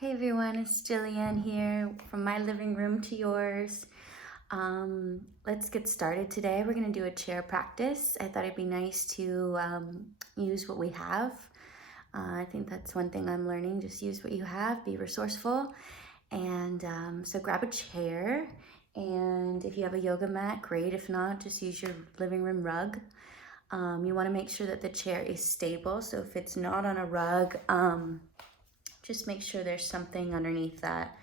Hey everyone, it's Jillian here from my living room to yours. Let's get started today. We're going to do a chair practice. I thought it'd be nice to use what we have. I think that's one thing I'm learning. Just use what you have, be resourceful. And so grab a chair, and if you have a yoga mat, great. If not, just use your living room rug. You want to make sure that the chair is stable. So if it's not on a rug, just make sure there's something underneath that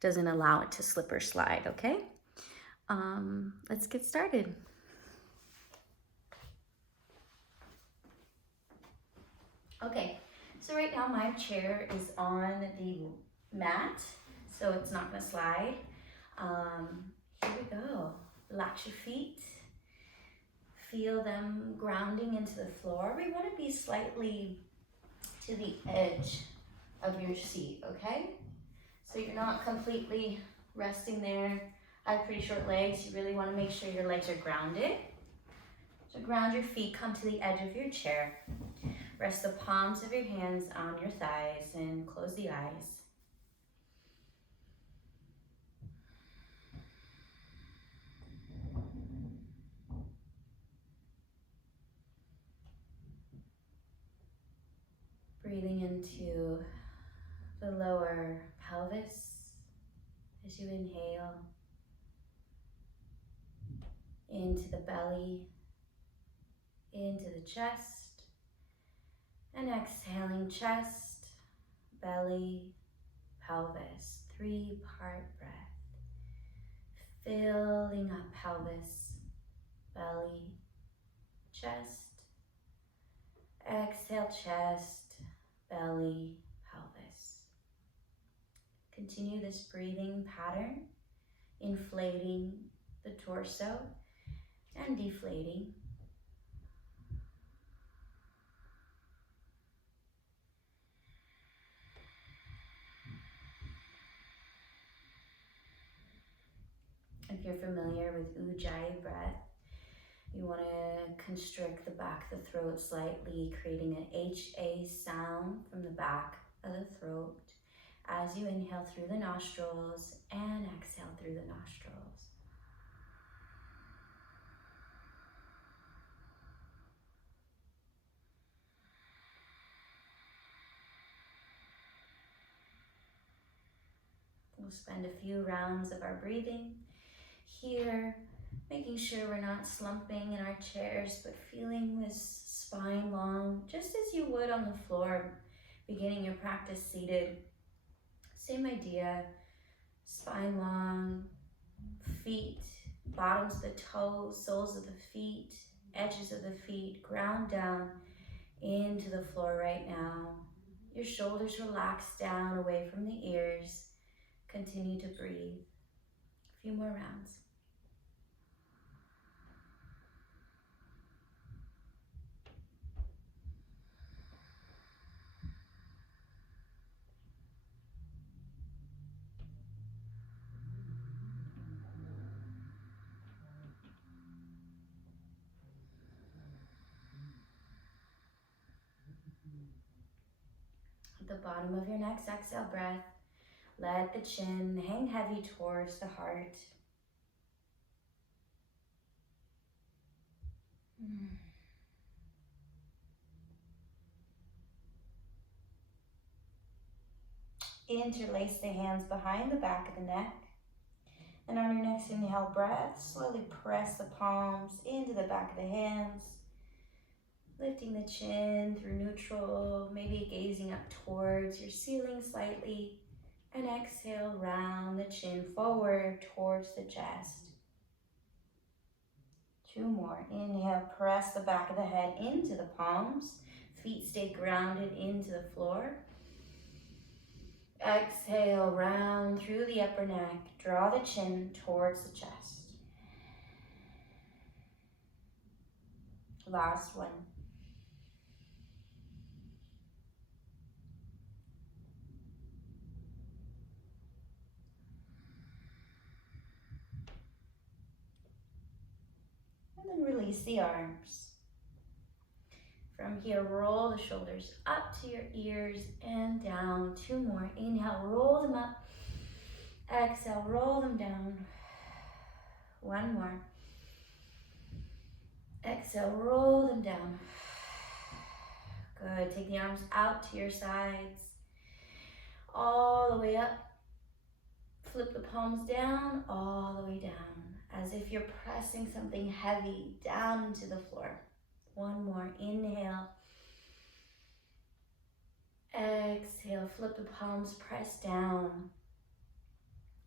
doesn't allow it to slip or slide, okay? Let's get started. Okay, so right now my chair is on the mat, so it's not gonna slide. Here we go. Relax your feet. Feel them grounding into the floor. We want to be slightly to the edge of your seat, okay? So you're not completely resting there. I have pretty short legs. You really want to make sure your legs are grounded. So ground your feet, come to the edge of your chair. Rest the palms of your hands on your thighs and close the eyes. Breathing into the lower pelvis as you inhale, into the belly, into the chest, and exhaling chest, belly, pelvis, 3-part breath. Filling up pelvis, belly, chest. Exhale, chest, belly, pelvis. Continue this breathing pattern, inflating the torso and deflating. If you're familiar with Ujjayi breath, you want to constrict the back of the throat slightly, creating an HA sound from the back of the throat as you inhale through the nostrils and exhale through the nostrils. We'll spend a few rounds of our breathing here, making sure we're not slumping in our chairs, but feeling this spine long, just as you would on the floor, beginning your practice seated. Same idea, spine long, feet, bottoms of the toes, soles of the feet, edges of the feet, ground down into the floor right now. Your shoulders relax down away from the ears. Continue to breathe. A few more rounds. At the bottom of your next exhale breath, let the chin hang heavy towards the heart. Interlace the hands behind the back of the neck. And on your next inhale breath, slowly press the palms into the back of the hands, lifting the chin through neutral, maybe gazing up towards your ceiling slightly. And exhale, round the chin forward towards the chest. 2 more. Inhale, press the back of the head into the palms. Feet stay grounded into the floor. Exhale, round through the upper neck. Draw the chin towards the chest. Last one. And then release the arms. From here, roll the shoulders up to your ears and down. 2 more. Inhale, roll them up. Exhale, roll them down. 1 more. Exhale, roll them down. Good. Take the arms out to your sides. All the way up. Flip the palms down, all the way down. As if you're pressing something heavy down into the floor. 1 more. Inhale. Exhale. Flip the palms, press down.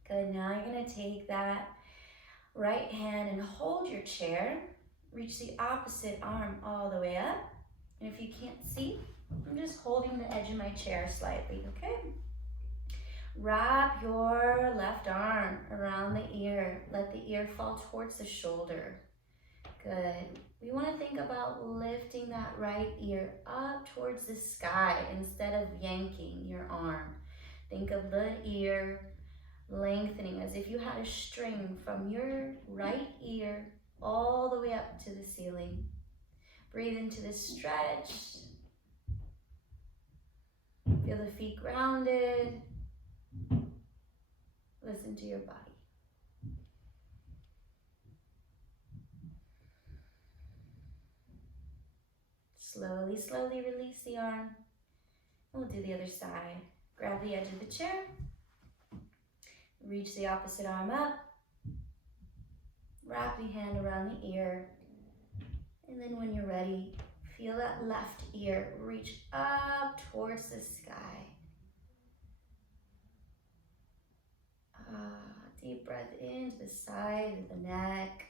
Good. Now you're going to take that right hand and hold your chair. Reach the opposite arm all the way up. And if you can't see, I'm just holding the edge of my chair slightly, okay? Wrap your left arm around the ear. Let the ear fall towards the shoulder. Good. We want to think about lifting that right ear up towards the sky instead of yanking your arm. Think of the ear lengthening as if you had a string from your right ear all the way up to the ceiling. Breathe into this stretch. Feel the feet grounded. Listen to your body. Slowly, slowly release the arm. We'll do the other side. Grab the edge of the chair. Reach the opposite arm up. Wrap the hand around the ear. And then when you're ready, feel that left ear reach up towards the sky. Deep breath into the side of the neck.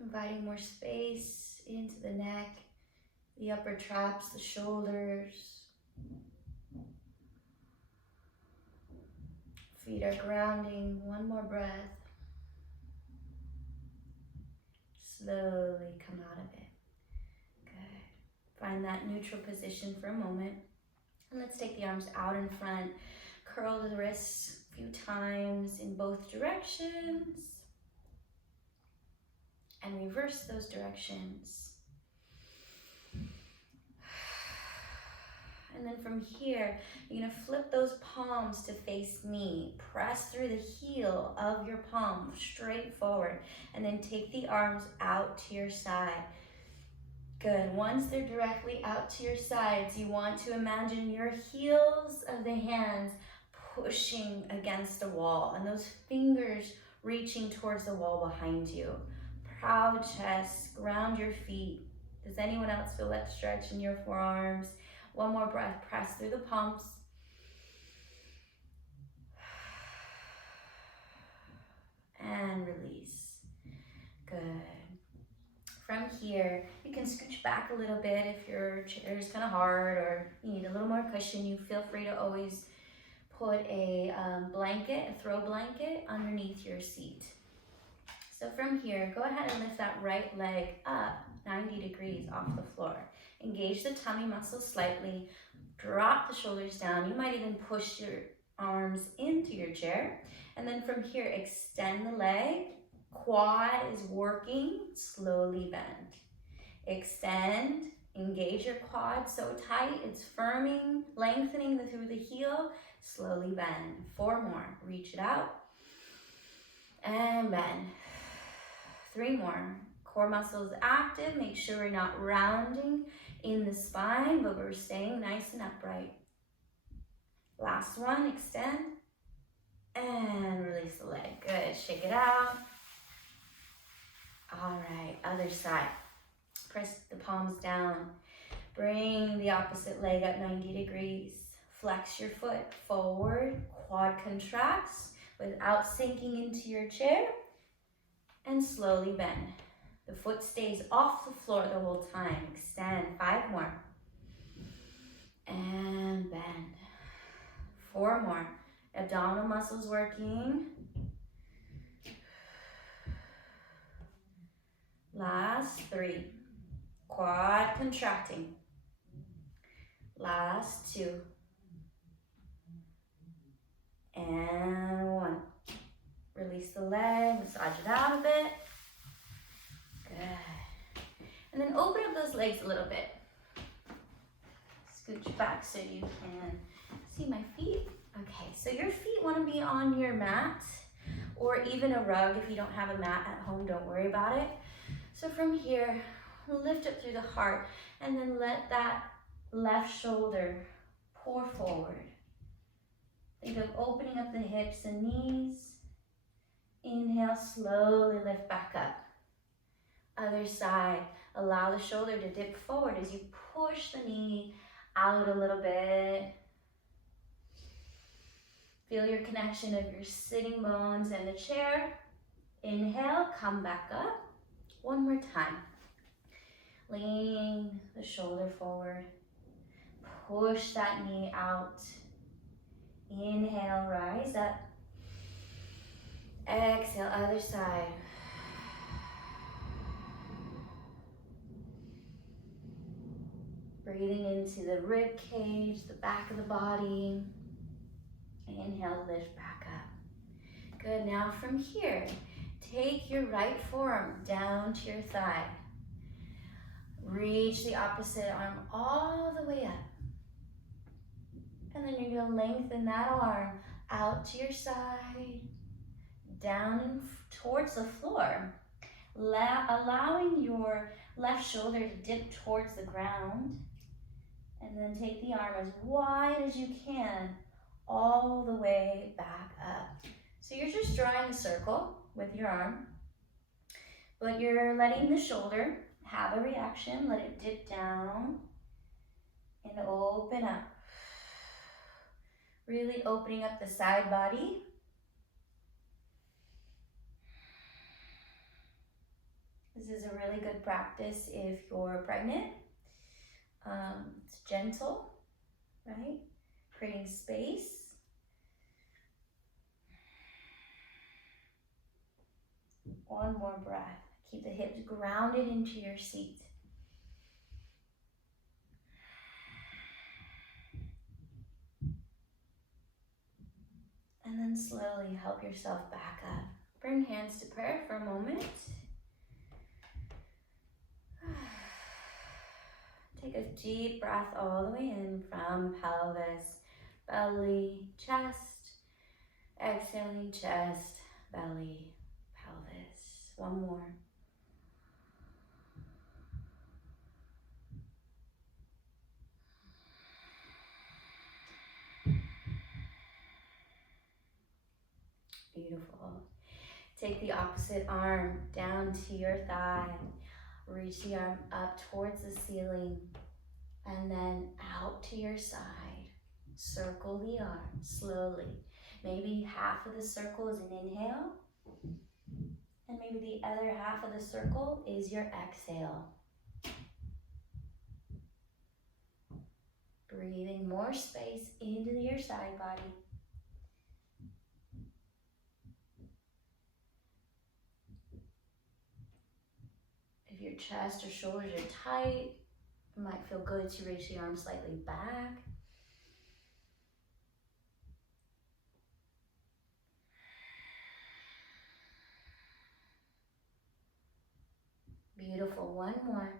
Inviting more space into the neck, the upper traps, the shoulders. Feet are grounding. 1 more breath. Slowly come out of it. Good. Find that neutral position for a moment. And let's take the arms out in front. Curl the wrists a few times in both directions. And reverse those directions. And then from here, you're going to flip those palms to face me. Press through the heel of your palm straight forward. And then take the arms out to your side. Good. Once they're directly out to your sides, you want to imagine your heels of the hands pushing against the wall and those fingers reaching towards the wall behind you. Proud chest, ground your feet. Does anyone else feel that stretch in your forearms? 1 more breath, press through the palms. And release. Good. From here, you can scooch back a little bit if your chair is kind of hard or you need a little more cushion. You feel free to always put a blanket, a throw blanket underneath your seat. So from here, go ahead and lift that right leg up 90 degrees off the floor. Engage the tummy muscles slightly. Drop the shoulders down. You might even push your arms into your chair. And then from here, extend the leg. Quad is working. Slowly bend. Extend. Engage your quad so tight. It's firming, lengthening through the heel. Slowly bend. 4 more. Reach it out. And bend. 3 more. Core muscles active. Make sure we're not rounding in the spine, but we're staying nice and upright. Last one. Extend. And release the leg. Good. Shake it out. All right. Other side. Press the palms down. Bring the opposite leg up 90 degrees. Flex your foot forward. Quad contracts without sinking into your chair. And slowly bend. The foot stays off the floor the whole time. Extend. 5 more. And bend. 4 more. Abdominal muscles working. Last 3. Quad contracting. Last 2. And 1. Release the leg, massage it out a bit. Good. And then open up those legs a little bit. Scooch back so you can see my feet. Okay, so your feet want to be on your mat or even a rug. If you don't have a mat at home, don't worry about it. So from here, lift up through the heart and then let that left shoulder pour forward. Think of opening up the hips and knees. Inhale, slowly lift back up. Other side, allow the shoulder to dip forward as you push the knee out a little bit. Feel your connection of your sitting bones and the chair. Inhale, come back up. One more time. Lean the shoulder forward. Push that knee out. Inhale, rise up. Exhale, other side. Breathing into the rib cage, the back of the body. Inhale, lift back up. Good, now from here, take your right forearm down to your thigh. Reach the opposite arm all the way up. And then you're gonna lengthen that arm out to your side, down and towards the floor. Allowing your left shoulder to dip towards the ground. And then take the arm as wide as you can, all the way back up. So you're just drawing a circle with your arm, but you're letting the shoulder have a reaction. Let it dip down and open up. Really opening up the side body. This is a really good practice if you're pregnant. It's gentle, right? Creating space. One more breath. Keep the hips grounded into your seat. And then slowly help yourself back up. Bring hands to prayer for a moment. Take a deep breath all the way in from pelvis, belly, chest. Exhaling, chest, belly, pelvis. One more. Beautiful. Take the opposite arm down to your thigh. Reach the arm up towards the ceiling and then out to your side. Circle the arm slowly. Maybe half of the circle is an inhale and maybe the other half of the circle is your exhale. Breathing more space into your side body. If your chest or shoulders are tight, it might feel good to reach the arm slightly back. Beautiful, one more.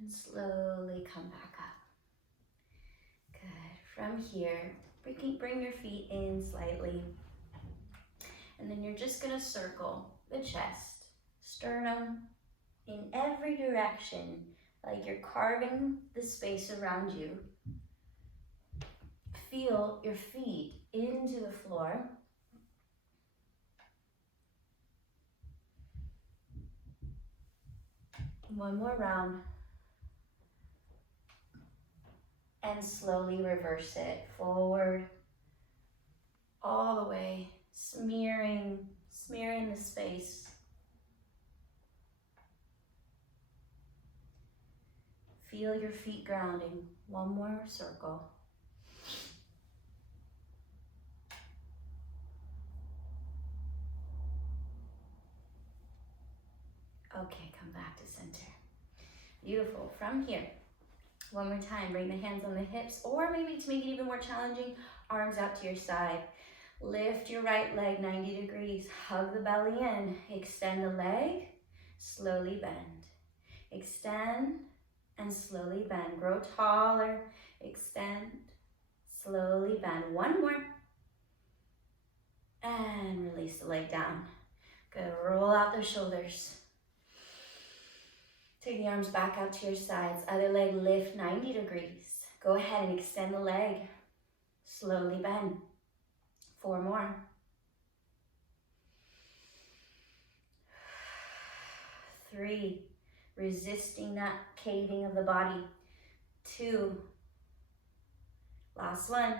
And slowly come back up. Good. From here, bring your feet in slightly. And then you're just gonna circle the chest, sternum in every direction, like you're carving the space around you. Feel your feet into the floor. One more round. And slowly reverse it forward, all the way, smearing the space. Feel your feet grounding. One more circle. Okay, come back to center. Beautiful. From here, One more time, bring the hands on the hips, or maybe to make it even more challenging, arms out to your side. Lift your right leg 90 degrees, hug the belly in, extend the leg, slowly bend. Extend and slowly bend. Grow taller, extend, slowly bend. One more. And release the leg down. Good, roll out the shoulders. Take the arms back out to your sides. Other leg lift 90 degrees. Go ahead and extend the leg. Slowly bend. 4 more. 3, resisting that caving of the body. 2, last one.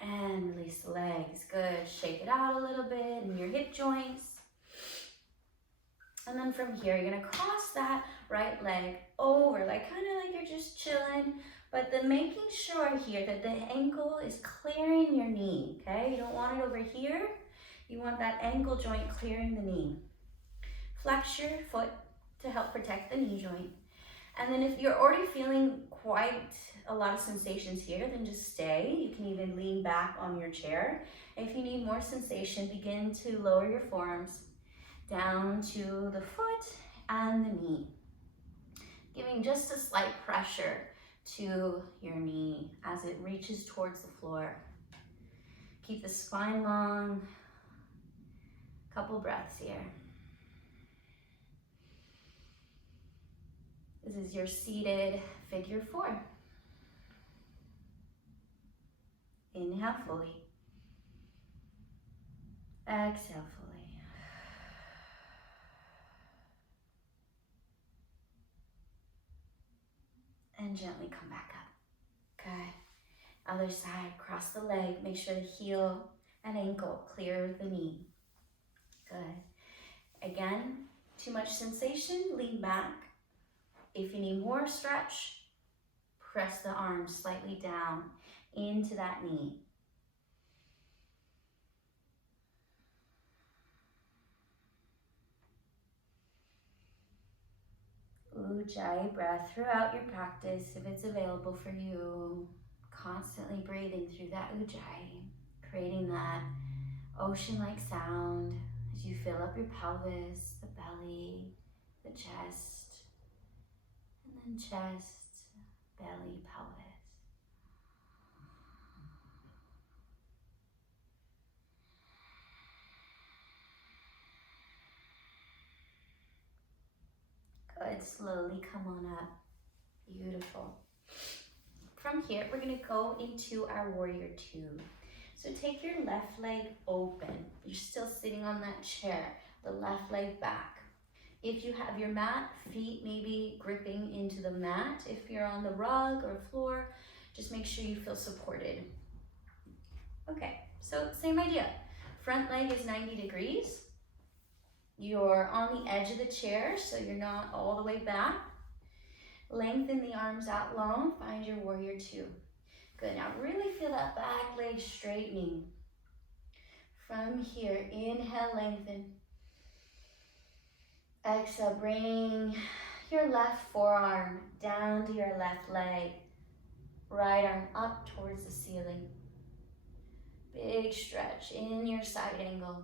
And release the legs. Good, shake it out a little bit in your hip joints. And then from here, you're gonna cross that right leg over, like kind of like you're just chilling, but then making sure here that the ankle is clearing your knee, okay? You don't want it over here. You want that ankle joint clearing the knee. Flex your foot to help protect the knee joint. And then if you're already feeling quite a lot of sensations here, then just stay. You can even lean back on your chair. If you need more sensation, begin to lower your forearms down to the foot and the knee, giving just a slight pressure to your knee as it reaches towards the floor. Keep the spine long. Couple breaths here. This is your seated figure 4. Inhale fully. Exhale fully. And gently come back up. Good. Other side, cross the leg. Make sure the heel and ankle clear the knee. Good. Again, too much sensation, lean back. If you need more stretch, press the arms slightly down into that knee. Ujjayi breath throughout your practice if it's available for you. Constantly breathing through that ujjayi, creating that ocean-like sound as you fill up your pelvis, the belly, the chest, and then chest, belly, pelvis. Good, slowly come on up. Beautiful. From here, we're gonna go into our warrior 2. So take your left leg open. You're still sitting on that chair, the left leg back. If you have your mat, feet maybe gripping into the mat. If you're on the rug or floor, just make sure you feel supported. Okay, so same idea. Front leg is 90 degrees. You're on the edge of the chair, so you're not all the way back. Lengthen the arms out long, find your warrior 2. Good, now really feel that back leg straightening. From here, inhale, lengthen. Exhale, bring your left forearm down to your left leg. Right arm up towards the ceiling. Big stretch in your side angle.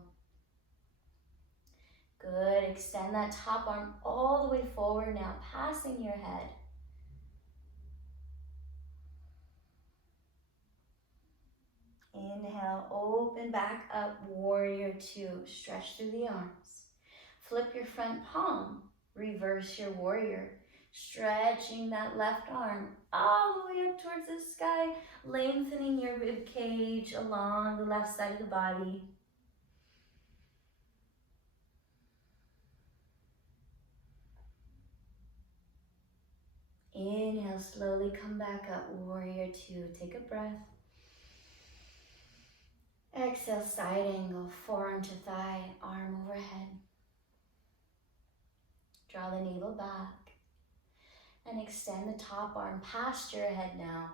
Good, extend that top arm all the way forward now, passing your head. Inhale, open back up, warrior 2. Stretch through the arms. Flip your front palm, reverse your warrior. Stretching that left arm all the way up towards the sky, lengthening your rib cage along the left side of the body. Inhale, slowly come back up, warrior 2. Take a breath. Exhale, side angle, forearm to thigh, arm overhead. Draw the navel back and extend the top arm past your head now.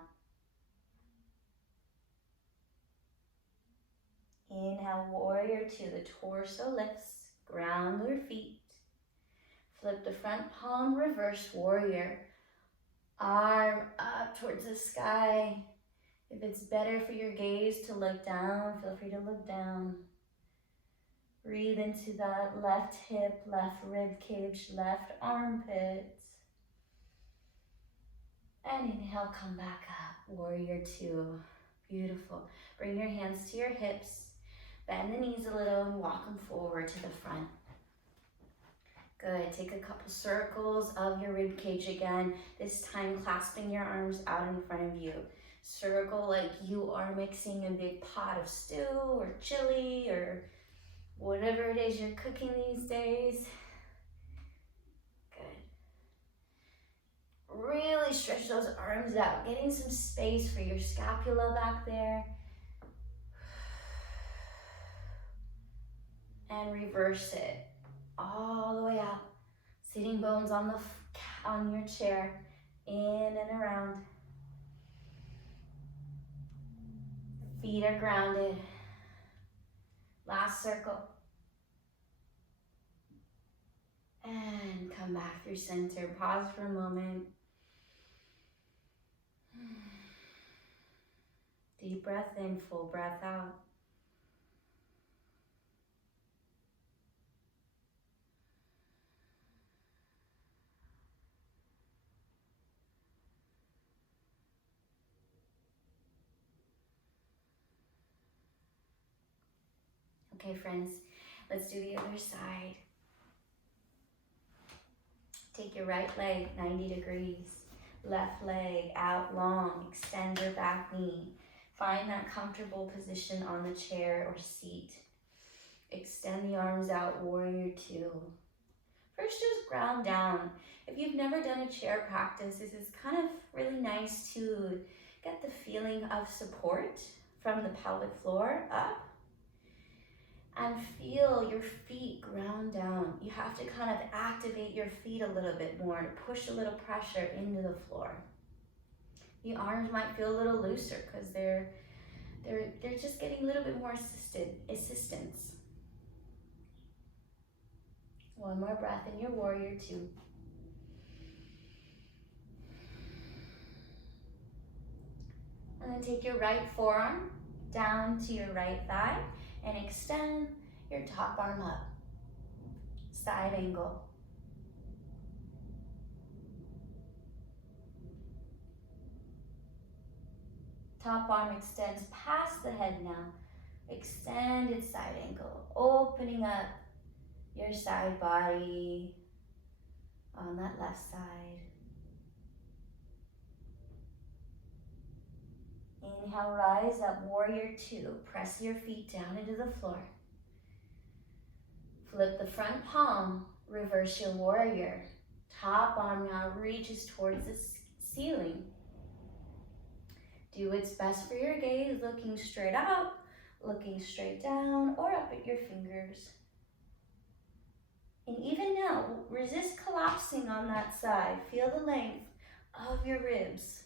Inhale, warrior 2. The torso lifts, ground your feet. Flip the front palm, reverse warrior. Arm up towards the sky. If it's better for your gaze to look down, feel free to look down. Breathe into that left hip, left rib cage, left armpit. And inhale, come back up, warrior two. Beautiful. Bring your hands to your hips, bend the knees a little and walk them forward to the front. Good, take a couple circles of your rib cage again, this time clasping your arms out in front of you. Circle like you are mixing a big pot of stew or chili or whatever it is you're cooking these days. Good. Really stretch those arms out, getting some space for your scapula back there. And reverse it all the way out. Sitting bones on your chair, in and around. Feet are grounded. Last circle. And come back through center. Pause for a moment. Deep breath in, full breath out. Okay, friends, let's do the other side. Take your right leg 90 degrees. Left leg out long. Extend your back knee. Find that comfortable position on the chair or seat. Extend the arms out, warrior two. First, just ground down. If you've never done a chair practice, this is kind of really nice to get the feeling of support from the pelvic floor up. And feel your feet ground down. You have to kind of activate your feet a little bit more to push a little pressure into the floor. The arms might feel a little looser because they're just getting a little bit more assistance. One more breath in your warrior two. And then take your right forearm down to your right thigh and extend your top arm up. Side angle. Top arm extends past the head now. Extended side angle, opening up your side body on that left side. Inhale, rise up, warrior two. Press your feet down into the floor. Flip the front palm, reverse your warrior. Top arm now reaches towards the ceiling. Do what's best for your gaze, looking straight out, looking straight down, or up at your fingers. And even now, resist collapsing on that side. Feel the length of your ribs.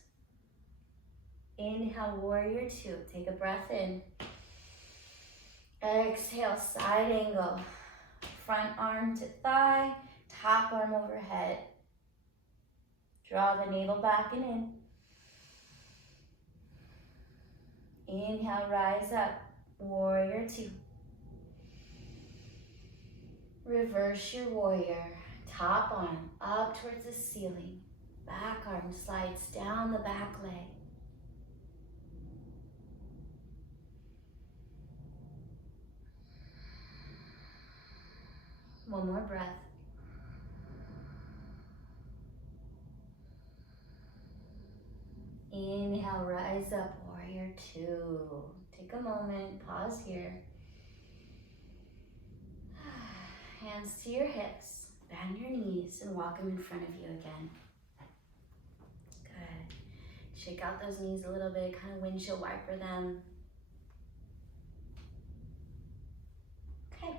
Inhale, warrior two. Take a breath in. Exhale, side angle. Front arm to thigh, top arm overhead. Draw the navel back and in. Inhale, rise up, warrior two. Reverse your warrior. Top arm up towards the ceiling. Back arm slides down the back leg. One more breath. Inhale, rise up, warrior two. Take a moment, pause here. Hands to your hips, bend your knees and walk them in front of you again. Good. Shake out those knees a little bit, kind of windshield wiper them. Okay.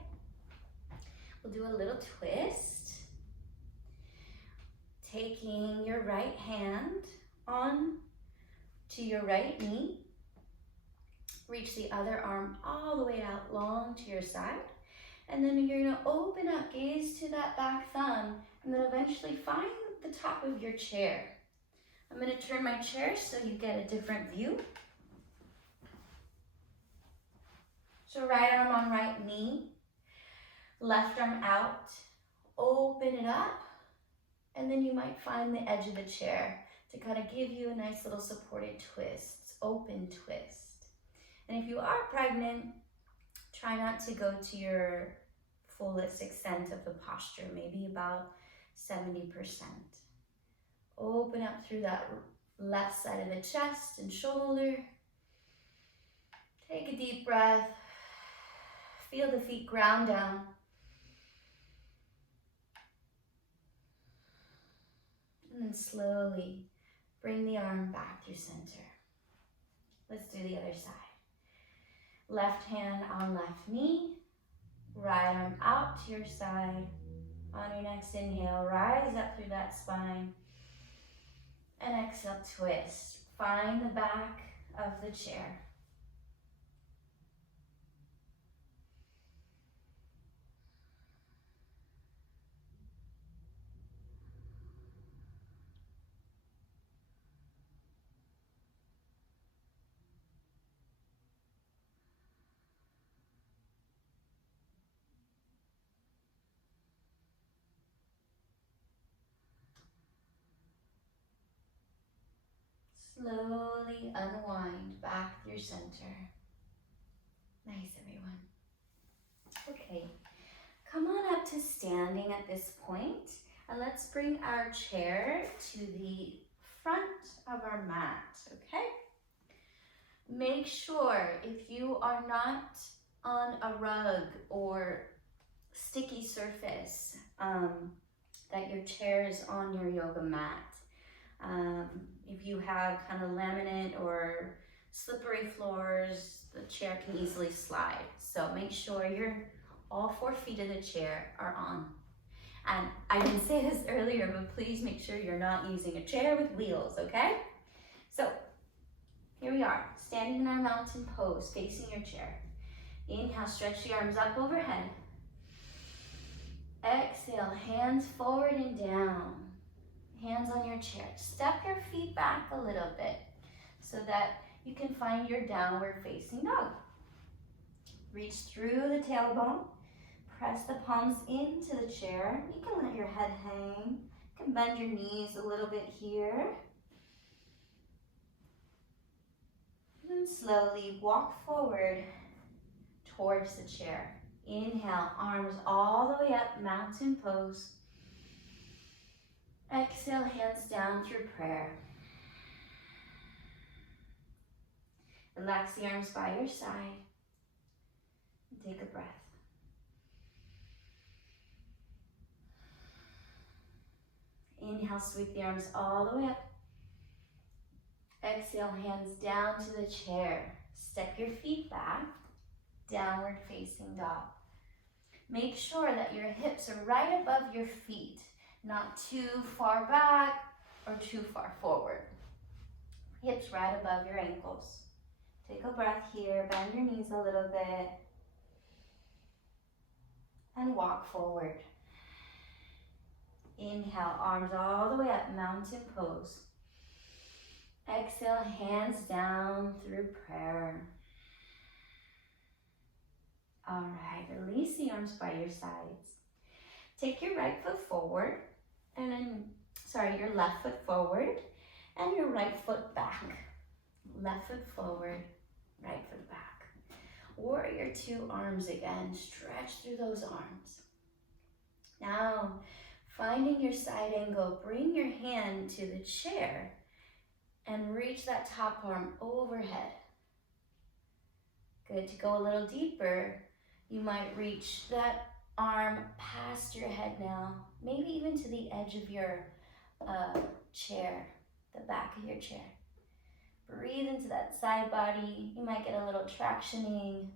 We'll do a little twist. Taking your right hand on to your right knee. Reach the other arm all the way out long to your side. And then you're gonna open up, gaze to that back thumb, and then eventually find the top of your chair. I'm going to turn my chair so you get a different view. So right arm on right knee, left arm out, open it up, and then you might find the edge of the chair to kind of give you a nice little supported twist, open twist. And if you are pregnant, try not to go to your fullest extent of the posture, maybe about 70%. Open up through that left side of the chest and shoulder. Take a deep breath. Feel the feet ground down. And then slowly bring the arm back through center. Let's do the other side. Left hand on left knee. Right arm out to your side. On your next inhale, rise up through that spine. And exhale, twist. Find the back of the chair. Slowly unwind back through center. Nice, everyone. Okay, come on up to standing at this point, and let's bring our chair to the front of our mat, okay? Make sure if you are not on a rug or sticky surface, that your chair is on your yoga mat. If you have kind of laminate or slippery floors, the chair can easily slide. So make sure all 4 feet of the chair are on. And I didn't say this earlier, but please make sure you're not using a chair with wheels, okay? So here we are, standing in our mountain pose, facing your chair. Inhale, stretch the arms up overhead. Exhale, hands forward and down. Hands on your chair. Step your feet back a little bit so that you can find your downward facing dog. Reach through the tailbone. Press the palms into the chair. You can let your head hang. You can bend your knees a little bit here. And slowly walk forward towards the chair. Inhale, arms all the way up, mountain pose. Exhale, hands down through prayer. Relax the arms by your side. And take a breath. Inhale, sweep the arms all the way up. Exhale, hands down to the chair. Step your feet back, downward facing dog. Make sure that your hips are right above your feet, not too far back or too far forward. Hips right above your ankles. Take a breath here, bend your knees a little bit, and walk forward. Inhale, arms all the way up, mountain pose. Exhale, hands down through prayer. All right, release the arms by your sides. Take your right foot forward, and then, your left foot forward, and your right foot back. Left foot forward, right foot back. Warrior 2 arms again, stretch through those arms. Now, finding your side angle, bring your hand to the chair and reach that top arm overhead. Good. To go a little deeper, you might reach that arm past your head now, maybe even to the edge of your chair, the back of your chair. Breathe into that side body. You might get a little tractioning.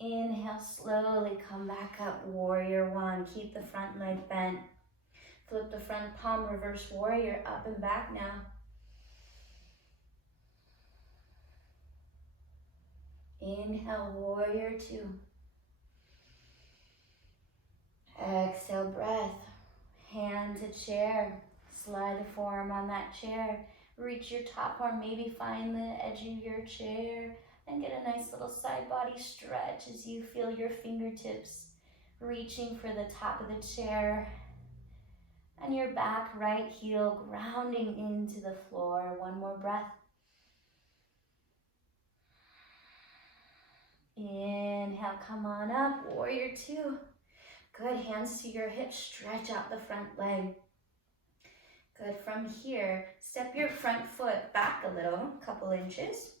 Inhale, slowly come back up, warrior 1. Keep the front leg bent. Flip the front palm, reverse warrior, up and back now. Inhale, warrior 2. Exhale, breath. Hand to chair. slide the forearm on that chair. Reach your top arm, maybe find the edge of your chair and get a nice little side body stretch as you feel your fingertips reaching for the top of the chair and your back right heel grounding into the floor. One more breath. Inhale, come on up, warrior two. Good, hands to your hips, stretch out the front leg. Good, from here, step your front foot back a little, couple inches,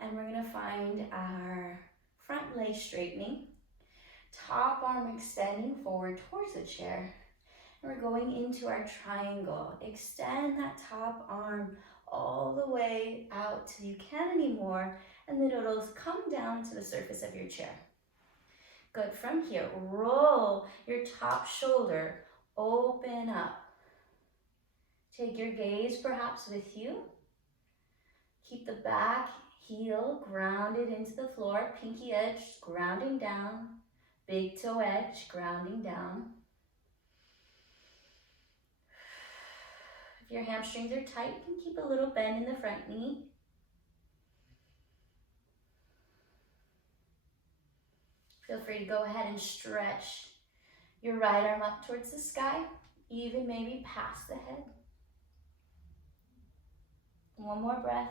and we're gonna find our front leg straightening, top arm extending forward towards the chair, and we're going into our triangle. Extend that top arm all the way out till you can't anymore, and then it'll come down to the surface of your chair. Good, from here, roll your top shoulder, open up. Take your gaze perhaps with you. Keep the back heel grounded into the floor, pinky edge grounding down, big toe edge grounding down. If your hamstrings are tight, you can keep a little bend in the front knee. Feel free to go ahead and stretch your right arm up towards the sky, even maybe past the head. One more breath.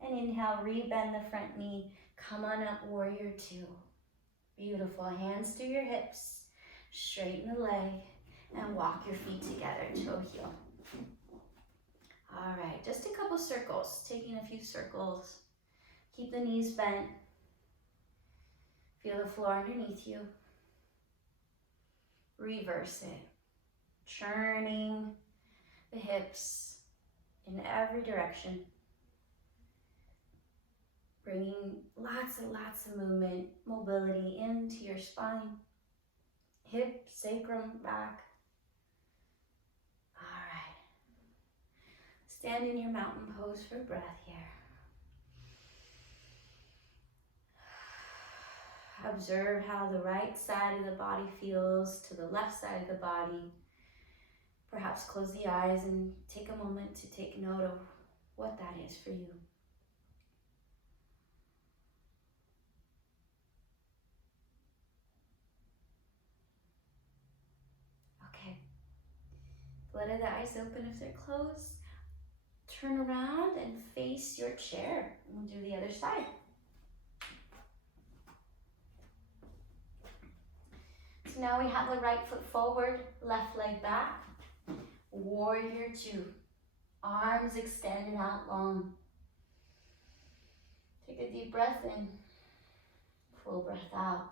And inhale, rebend the front knee. Come on up, warrior two. Beautiful, hands to your hips. Straighten the leg and walk your feet together, toe heel. All right, just a couple circles, taking a few circles. Keep the knees bent. Feel the floor underneath you. Reverse it. Churning the hips in every direction. Bringing lots and lots of movement, mobility into your spine, hip, sacrum, back. All right. Stand in your mountain pose for breath here. Observe how the right side of the body feels to the left side of the body. Perhaps close the eyes and take a moment to take note of what that is for you. Okay. Let the eyes open if they're closed. Turn around and face your chair. We'll do the other side. So now we have the right foot forward, left leg back. Warrior two. Arms extended out long. Take a deep breath in. Full breath out.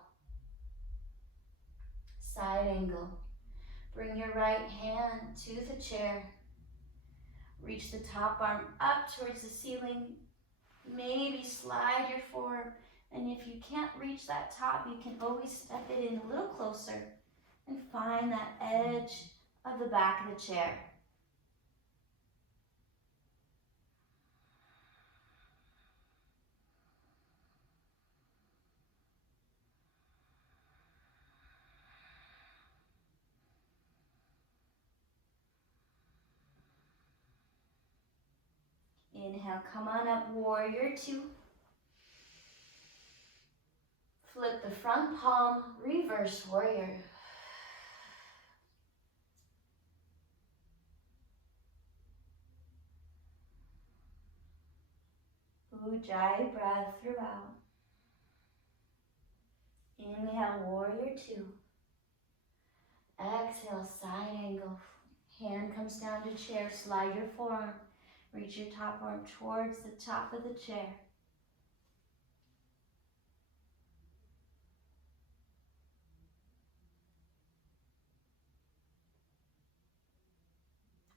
Side angle. Bring your right hand to the chair. Reach the top arm up towards the ceiling. Maybe slide your forearm. And if you can't reach that top, you can always step it in a little closer and find that edge of the back of the chair. Inhale, come on up, warrior two. Flip the front palm, reverse warrior. Ujjayi breath throughout. Inhale, warrior two. Exhale, side angle. Hand comes down to chair, slide your forearm. Reach your top arm towards the top of the chair.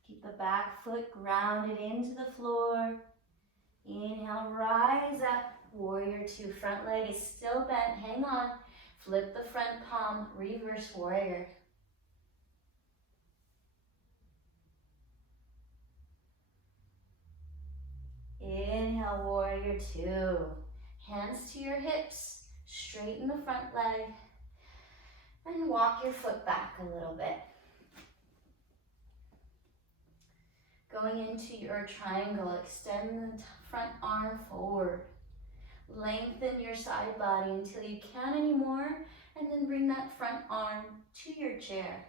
Keep the back foot grounded into the floor. Inhale, rise up. Warrior two. Front leg is still bent. Hang on. Flip the front palm. Reverse warrior. Inhale, warrior two. Hands to your hips. Straighten the front leg. And walk your foot back a little bit. Going into your triangle, extend the front arm forward. Lengthen your side body until you can't anymore, and then bring that front arm to your chair.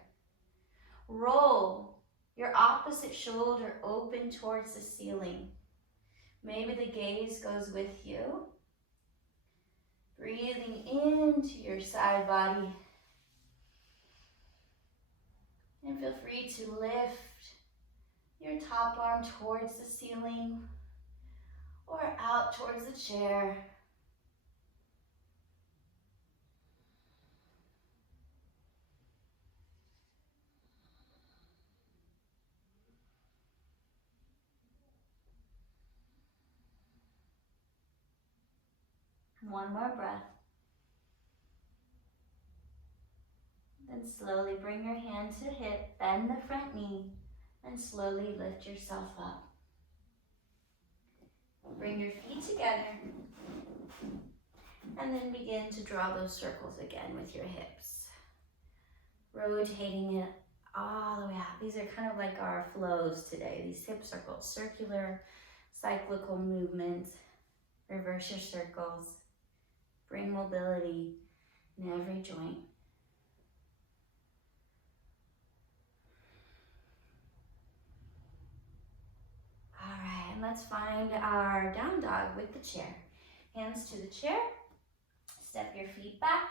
Roll your opposite shoulder open towards the ceiling. Maybe the gaze goes with you. Breathing into your side body. And feel free to lift your top arm towards the ceiling or out towards the chair. One more breath. Then slowly bring your hand to hip, bend the front knee, and slowly lift yourself up. Bring your feet together, and then begin to draw those circles again with your hips. Rotating it all the way out. These are kind of like our flows today. These hip circles, circular, cyclical movement. Reverse your circles. Bring mobility in every joint. All right, and let's find our down dog with the chair. Hands to the chair. Step your feet back.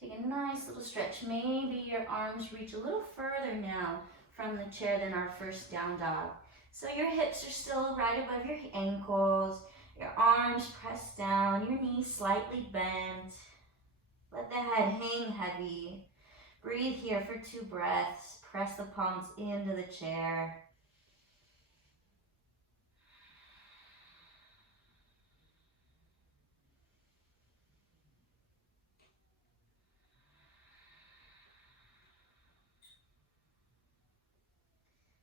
Take a nice little stretch. Maybe your arms reach a little further now from the chair than our first down dog. So your hips are still right above your ankles. Your arms pressed down, your knees slightly bent. Let the head hang heavy. Breathe here for 2 breaths. Press the palms into the chair.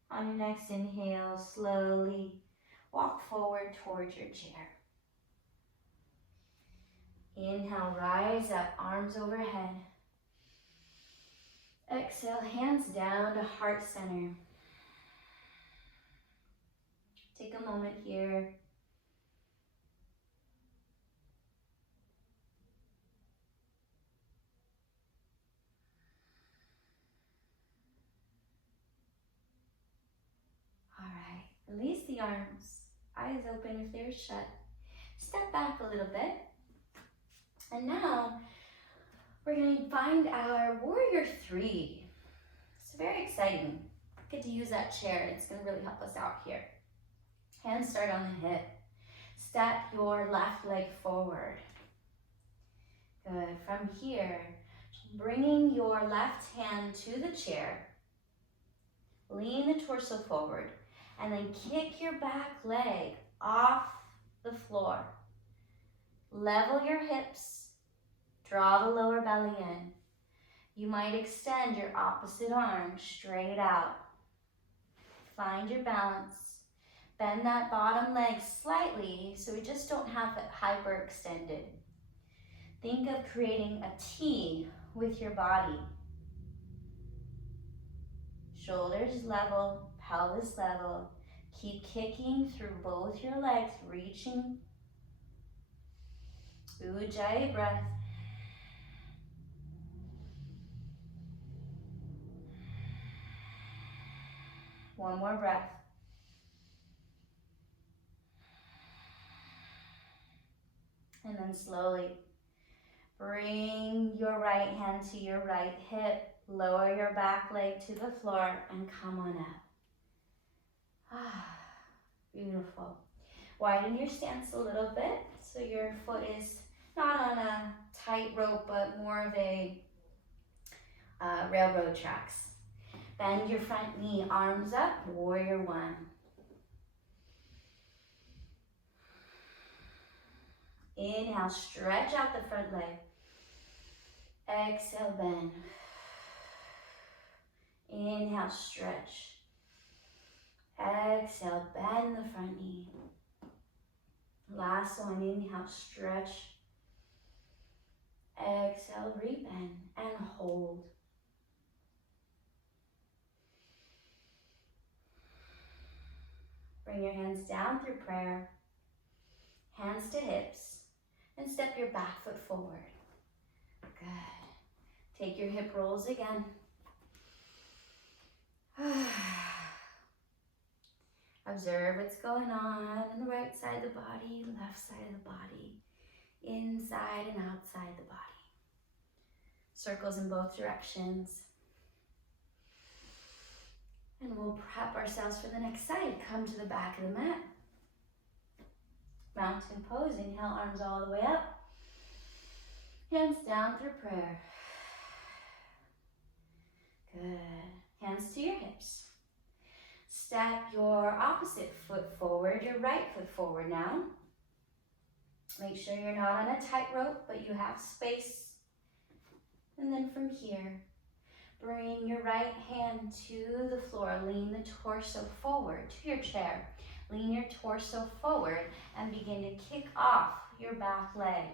On your next inhale, slowly walk forward towards your chair. Inhale, rise up, arms overhead. Exhale, hands down to heart center. Take a moment here. All right, release the arms. Eyes open if they're shut. Step back a little bit. And now we're going to find our warrior 3. It's very exciting. Get to use that chair. It's going to really help us out here. Hands start on the hip. Step your left leg forward. Good. From here, bringing your left hand to the chair. Lean the torso forward. And then kick your back leg off the floor. Level your hips. Draw the lower belly in. You might extend your opposite arm straight out. Find your balance. Bend that bottom leg slightly so we just don't have it hyperextended. Think of creating a T with your body. Shoulders level, pelvis level. Keep kicking through both your legs, reaching. Ujjayi breath. One more breath. And then slowly bring your right hand to your right hip. Lower your back leg to the floor and come on up. Ah, beautiful. Widen your stance a little bit so your foot is not on a tight rope but more of a railroad tracks. Bend your front knee, arms up, warrior 1. Inhale, stretch out the front leg. Exhale, bend. Inhale, stretch. Exhale, bend the front knee. Last one, inhale, stretch. Exhale, rebend and hold. Bring your hands down through prayer, hands to hips, and step your back foot forward. Good. Take your hip rolls again. Observe what's going on the right side of the body, left side of the body, inside and outside the body. Circles in both directions. And we'll prep ourselves for the next side. Come to the back of the mat. Mountain pose. Inhale, arms all the way up. Hands down through prayer. Good. Hands to your hips. Step your opposite foot forward, your right foot forward now. Make sure you're not on a tightrope, but you have space. And then from here, bring your right hand to the floor. Lean the torso forward to your chair. Lean your torso forward and begin to kick off your back leg.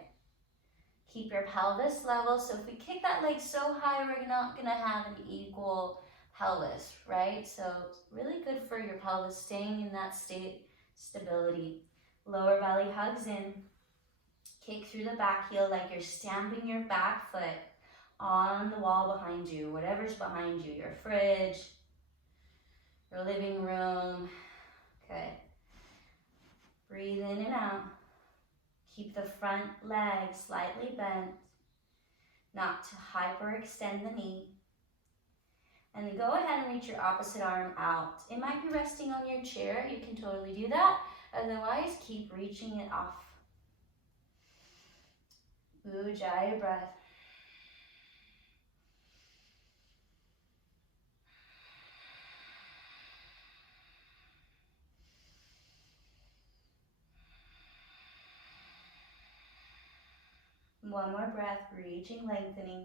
Keep your pelvis level. So if we kick that leg so high, we're not going to have an equal pelvis, right? So it's really good for your pelvis staying in that state, stability. Lower belly hugs in. Kick through the back heel like you're stamping your back foot on the wall behind you, whatever's behind you, your fridge, your living room. Good. Breathe in and out. Keep the front leg slightly bent, not to hyperextend the knee. And then go ahead and reach your opposite arm out. It might be resting on your chair. You can totally do that. Otherwise, keep reaching it off. Ujjayi breath. One more breath, reaching, lengthening.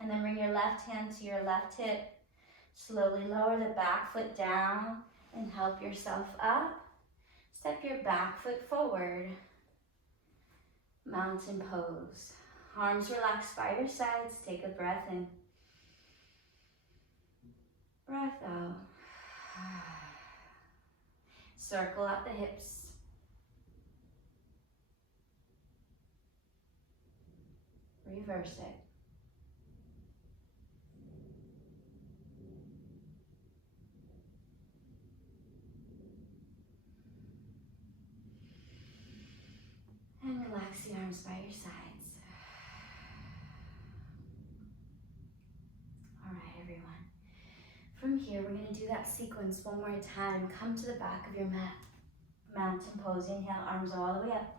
And then bring your left hand to your left hip. Slowly lower the back foot down and help yourself up. Step your back foot forward. Mountain pose. Arms relaxed by your sides. Take a breath in. Breath out. Circle out the hips. Reverse it. And relax the arms by your sides. All right, everyone. From here, we're going to do that sequence one more time. Come to the back of your mat. Mountain pose. Inhale, arms all the way up.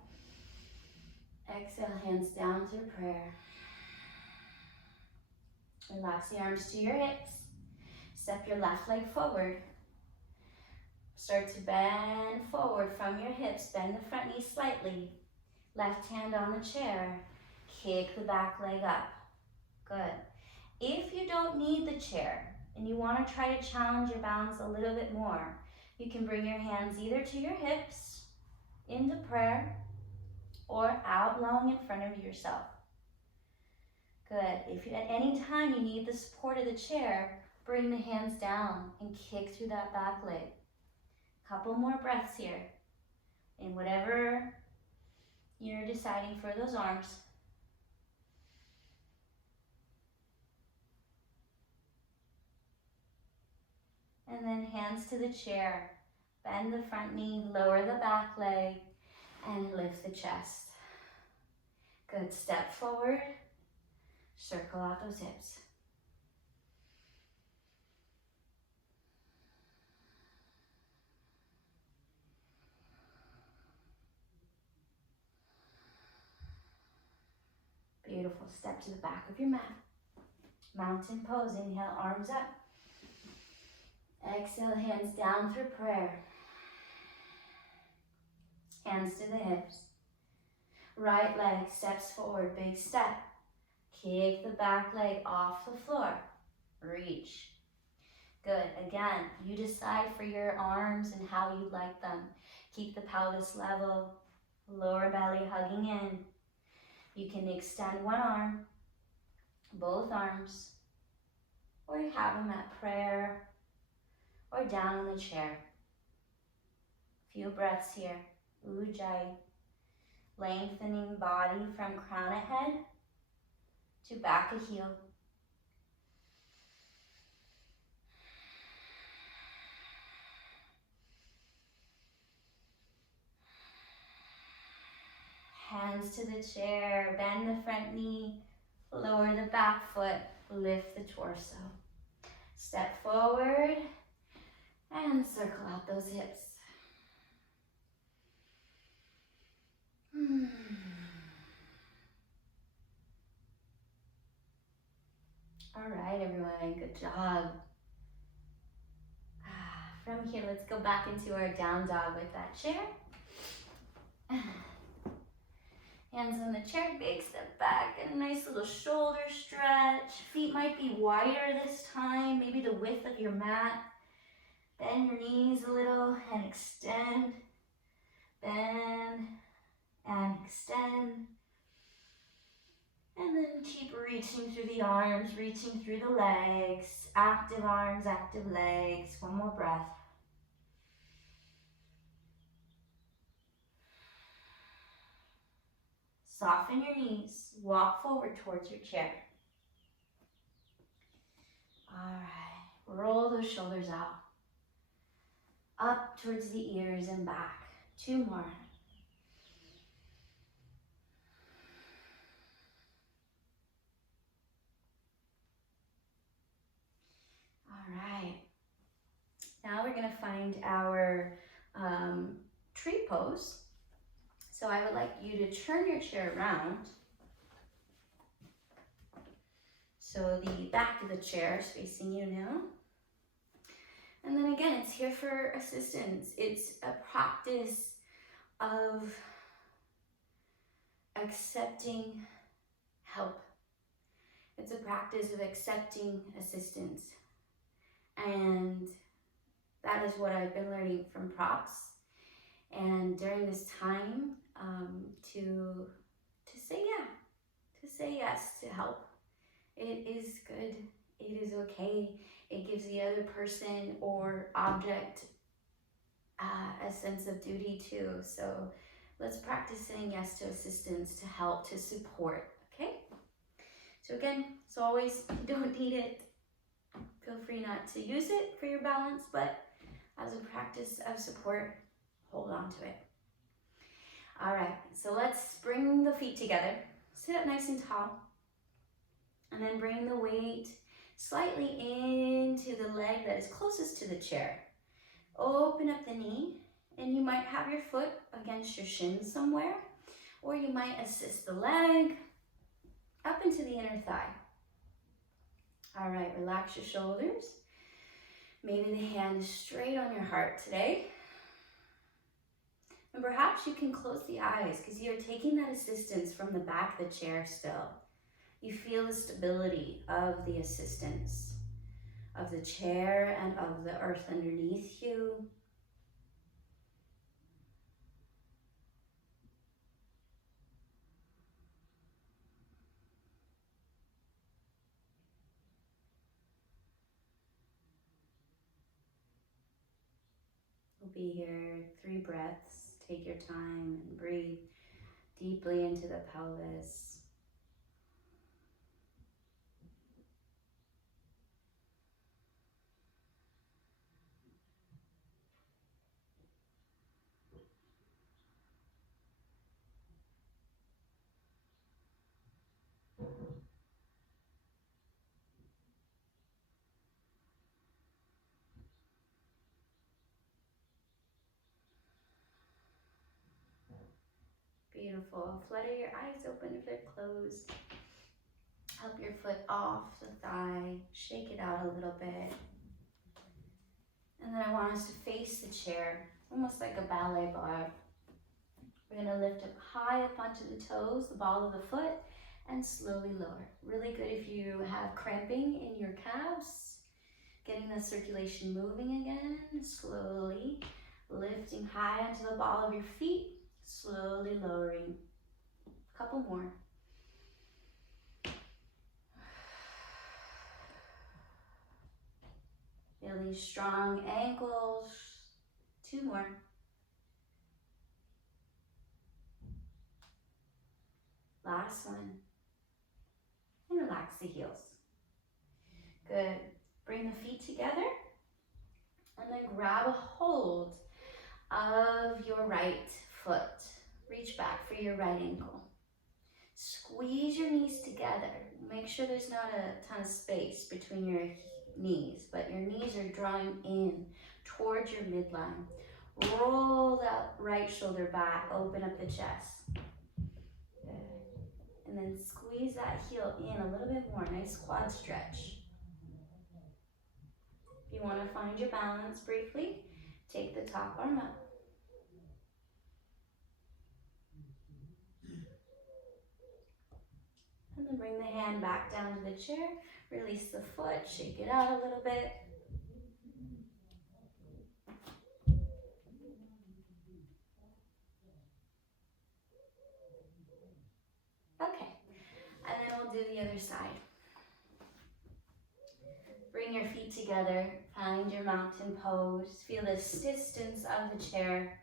Exhale, hands down through prayer. Relax the arms to your hips. Step your left leg forward. Start to bend forward from your hips. Bend the front knee slightly. Left hand on the chair. Kick the back leg up. Good. If you don't need the chair and you want to try to challenge your balance a little bit more, you can bring your hands either to your hips, into prayer, or out long in front of yourself. Good. If at any time you need the support of the chair, bring the hands down and kick through that back leg. Couple more breaths here. And whatever you're deciding for those arms. And then hands to the chair. Bend the front knee, lower the back leg, and lift the chest. Good. Step forward. Circle out those hips. Beautiful. Step to the back of your mat. Mountain pose. Inhale, arms up. Exhale, hands down through prayer. Hands to the hips. Right leg steps forward, big step. Kick the back leg off the floor. Reach. Good. Again, you decide for your arms and how you'd like them. Keep the pelvis level, lower belly hugging in. You can extend one arm, both arms, or you have them at prayer or down in the chair. Few breaths here. Ujjayi. Lengthening body from crown of head to back of heel. Hands to the chair, bend the front knee, lower the back foot, lift the torso. Step forward and circle out those hips. All right, everyone, good job. From here, let's go back into our down dog with that chair. Hands on the chair, big step back, and a nice little shoulder stretch. Feet might be wider this time, maybe the width of your mat. Bend your knees a little and extend. Bend and extend. And then keep reaching through the arms, reaching through the legs. Active arms, active legs. One more breath. Soften your knees. Walk forward towards your chair. All right. Roll those shoulders out. Up towards the ears and back. Two more. All right. Now we're going to find our tree pose. So I would like you to turn your chair around. So the back of the chair is facing you now. And then again, it's here for assistance. It's a practice of accepting help. It's a practice of accepting assistance. And that is what I've been learning from props. And during this time, to say yes to help. It is good. It is okay. It gives the other person or object a sense of duty too. So let's practice saying yes to assistance, to help, to support. Okay? So again, as always, if you don't need it, feel free not to use it for your balance, but as a practice of support, hold on to it. All right, so let's bring the feet together. Sit up nice and tall. And then bring the weight slightly into the leg that is closest to the chair. Open up the knee, and you might have your foot against your shin somewhere, or you might assist the leg up into the inner thigh. All right, relax your shoulders. Maybe the hand is straight on your heart today. And perhaps you can close the eyes because you're taking that assistance from the back of the chair still. You feel the stability of the assistance of the chair and of the earth underneath you. We'll be here 3 breaths. Take your time and breathe deeply into the pelvis. Beautiful. Flutter your eyes open if they're closed. Help your foot off the thigh. Shake it out a little bit. And then I want us to face the chair, almost like a ballet bar. We're going to lift up high up onto the toes, the ball of the foot, and slowly lower. Really good if you have cramping in your calves. Getting the circulation moving again, slowly lifting high onto the ball of your feet, slowly lowering. A couple more. Feeling strong ankles. 2 more. Last one. And relax the heels. Good. Bring the feet together and then grab a hold of your right foot. Reach back for your right ankle. Squeeze your knees together. Make sure there's not a ton of space between your knees, but your knees are drawing in towards your midline. Roll that right shoulder back, open up the chest. Good. And then squeeze that heel in a little bit more, nice quad stretch. If you want to find your balance briefly, take the top arm up. And then bring the hand back down to the chair. Release the foot, shake it out a little bit. Okay, and then we'll do the other side. Bring your feet together, find your mountain pose. Feel this distance of the chair.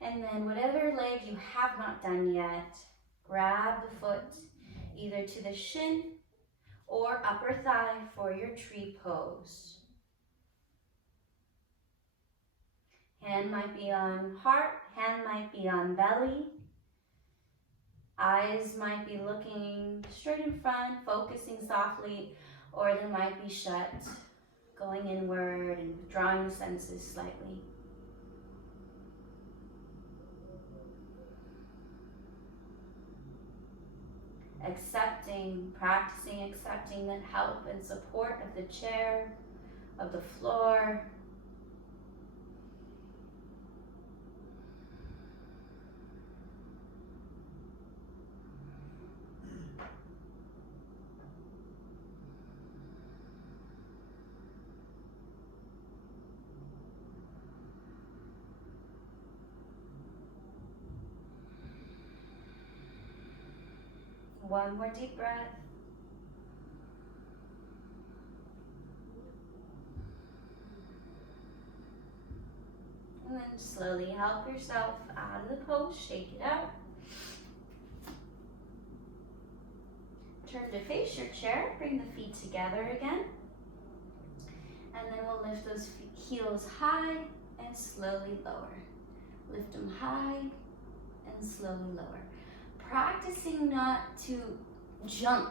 And then whatever leg you have not done yet, grab the foot either to the shin or upper thigh for your tree pose. Hand might be on heart, hand might be on belly. Eyes might be looking straight in front, focusing softly, or they might be shut, going inward and drawing the senses slightly. Practicing accepting the help and support of the chair, of the floor. One more deep breath. And then slowly help yourself out of the pose, shake it out. Turn to face your chair, bring the feet together again. And then we'll lift those heels high and slowly lower. Lift them high and slowly lower. Practicing not to jump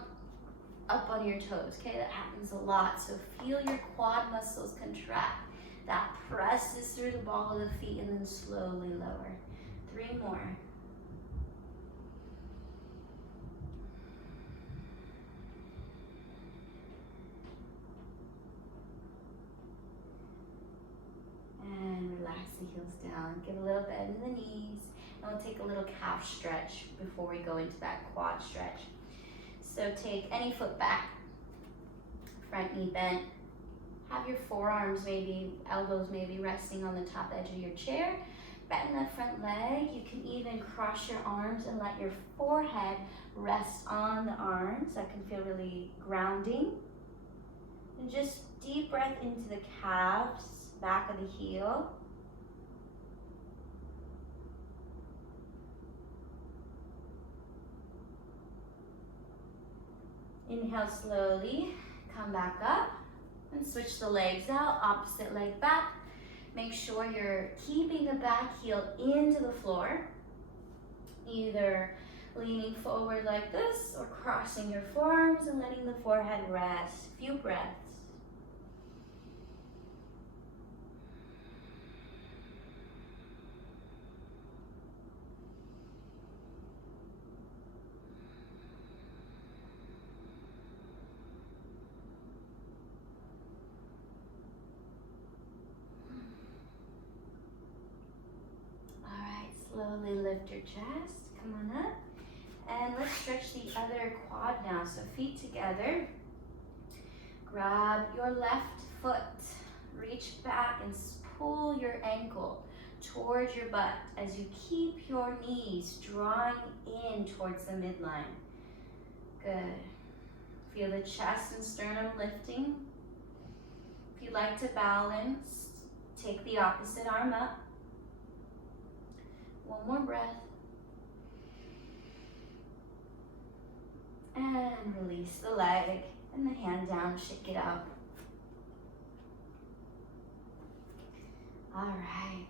up on your toes, okay? That happens a lot. So feel your quad muscles contract. That presses through the ball of the feet and then slowly lower. 3 more. And relax the heels down. Give a little bend in the knees. And we'll take a little calf stretch before we go into that quad stretch. So take any foot back, front knee bent. Have your forearms maybe, elbows maybe resting on the top edge of your chair. Bend that front leg. You can even cross your arms and let your forehead rest on the arms. That can feel really grounding. And just deep breath into the calves, back of the heel. Inhale slowly, come back up and switch the legs out, opposite leg back. Make sure you're keeping the back heel into the floor, either leaning forward like this or crossing your forearms and letting the forehead rest. Few breaths. Slowly lift your chest, come on up. And let's stretch the other quad now. So feet together. Grab your left foot. Reach back and pull your ankle towards your butt as you keep your knees drawing in towards the midline. Good. Feel the chest and sternum lifting. If you'd like to balance, take the opposite arm up. One more breath. And release the leg and the hand down, shake it out. All right.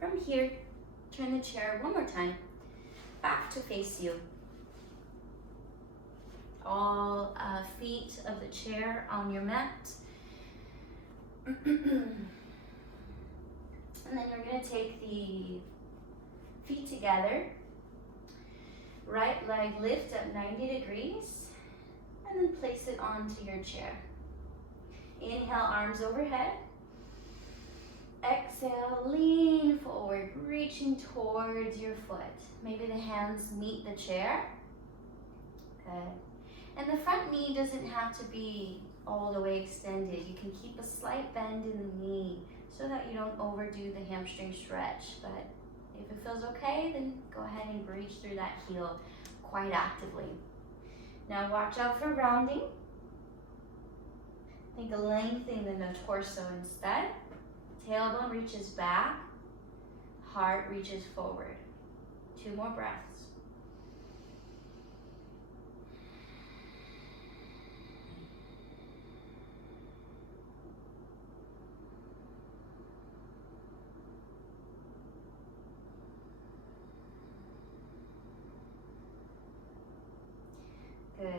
From here, turn the chair one more time, back to face you. All feet of the chair on your mat. And then you're gonna take the feet together. Right leg lift up 90 degrees, and then place it onto your chair. Inhale, arms overhead. Exhale, lean forward, reaching towards your foot. Maybe the hands meet the chair. Good. And the front knee doesn't have to be all the way extended. You can keep a slight bend in the knee so that you don't overdo the hamstring stretch. But if it feels okay, then go ahead and reach through that heel quite actively. Now watch out for rounding. Think of lengthening the torso instead. Tailbone reaches back, heart reaches forward. 2 more breaths. Good.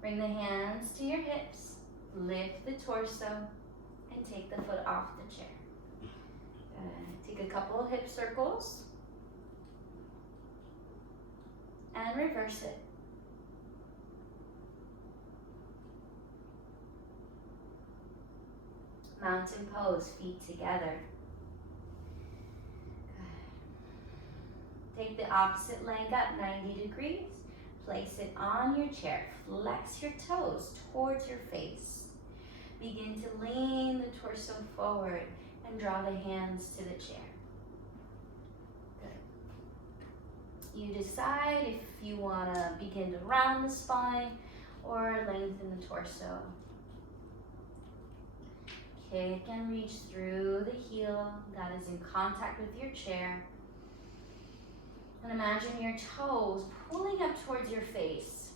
Bring the hands to your hips, lift the torso, and take the foot off the chair. Take a couple of hip circles and reverse it. Mountain pose, feet together. Good. Take the opposite leg up 90 degrees. Place it on your chair. Flex your toes towards your face. Begin to lean the torso forward and draw the hands to the chair. Good. You decide if you want to begin to round the spine or lengthen the torso. Kick and reach through the heel that is in contact with your chair. And imagine your toes pulling up towards your face.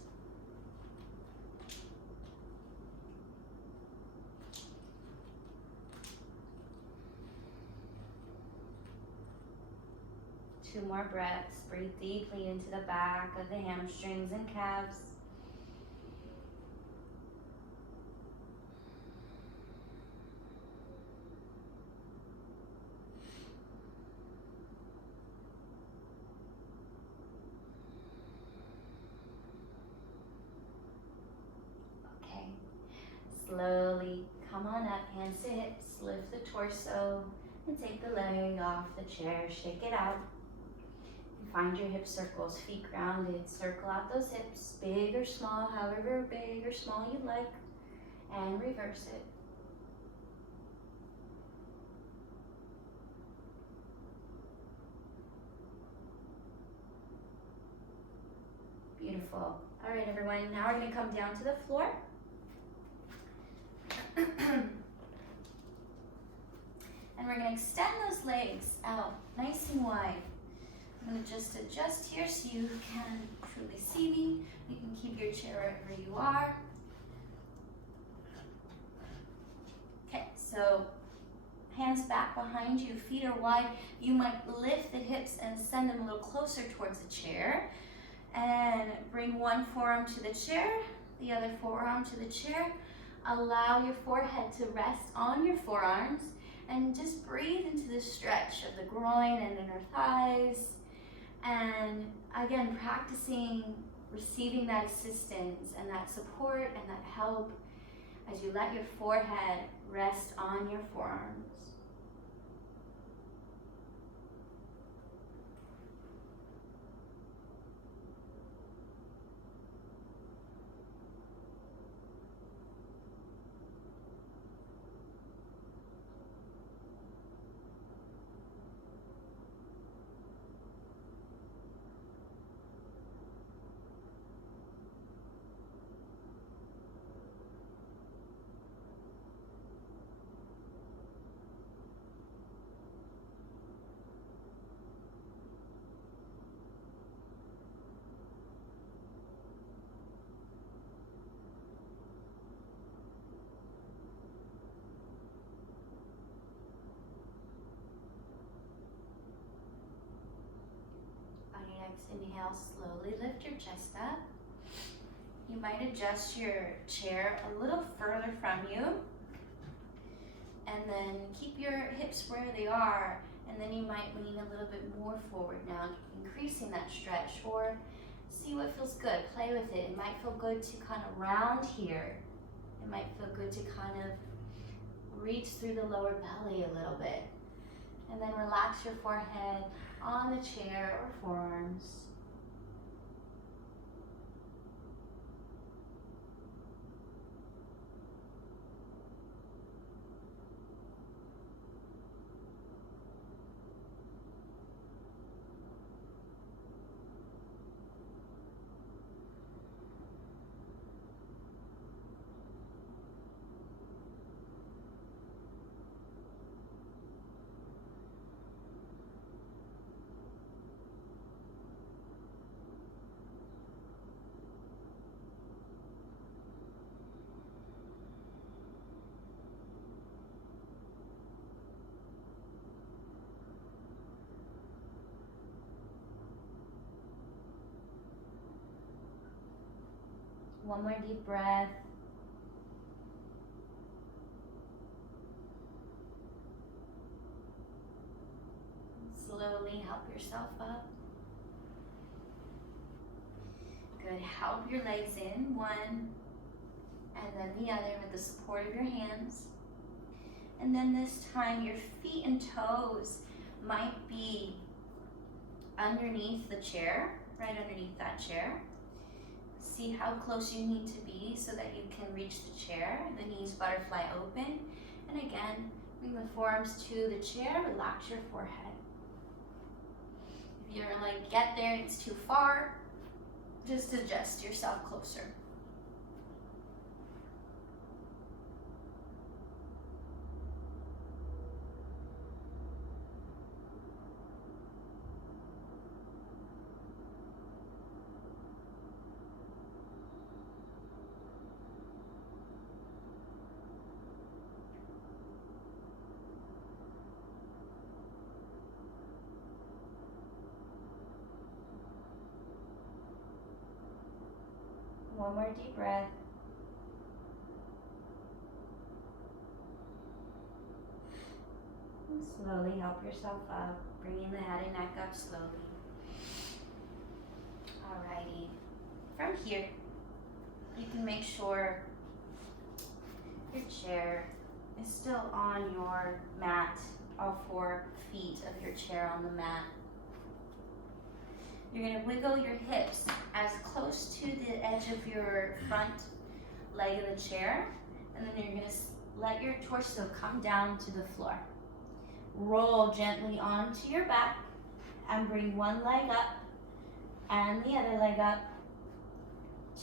Two more breaths. Breathe deeply into the back of the hamstrings and calves. Okay. Slowly come on up, hands to hips, lift the torso, and take the leg off the chair. Shake it out. Find your hip circles, feet grounded. Circle out those hips, big or small, however big or small you like, and reverse it. Beautiful. All right, everyone, now we're going to come down to the floor. And we're going to extend those legs out nice and wide. I'm going to just adjust here so you can truly see me. You can keep your chair right where you are. Okay, so hands back behind you, feet are wide. You might lift the hips and send them a little closer towards the chair. And bring one forearm to the chair, the other forearm to the chair. Allow your forehead to rest on your forearms and just breathe into the stretch of the groin and inner thighs. And again, practicing receiving that assistance and that support and that help as you let your forehead rest on your forearms. Let's inhale, slowly lift your chest up. You might adjust your chair a little further from you. And then keep your hips where they are. And then you might lean a little bit more forward now, increasing that stretch. Or see what feels good. Play with it. It might feel good to kind of round here. It might feel good to kind of reach through the lower belly a little bit. And then relax your forehead on the chair or forearms. One more deep breath. Slowly help yourself up. Good. Help your legs in, one, and then the other with the support of your hands. And then this time your feet and toes might be underneath the chair, right underneath that chair. See how close you need to be so that you can reach the chair. The knees butterfly open. And again, bring the forearms to the chair, relax your forehead. If you're like, get there and it's too far, just adjust yourself closer. One more deep breath. And slowly help yourself up, bringing the head and neck up slowly. Alrighty. From here, you can make sure your chair is still on your mat, all 4 feet of your chair on the mat. You're going to wiggle your hips as close to the edge of your front leg of the chair, and then you're going to let your torso come down to the floor. Roll gently onto your back and bring one leg up and the other leg up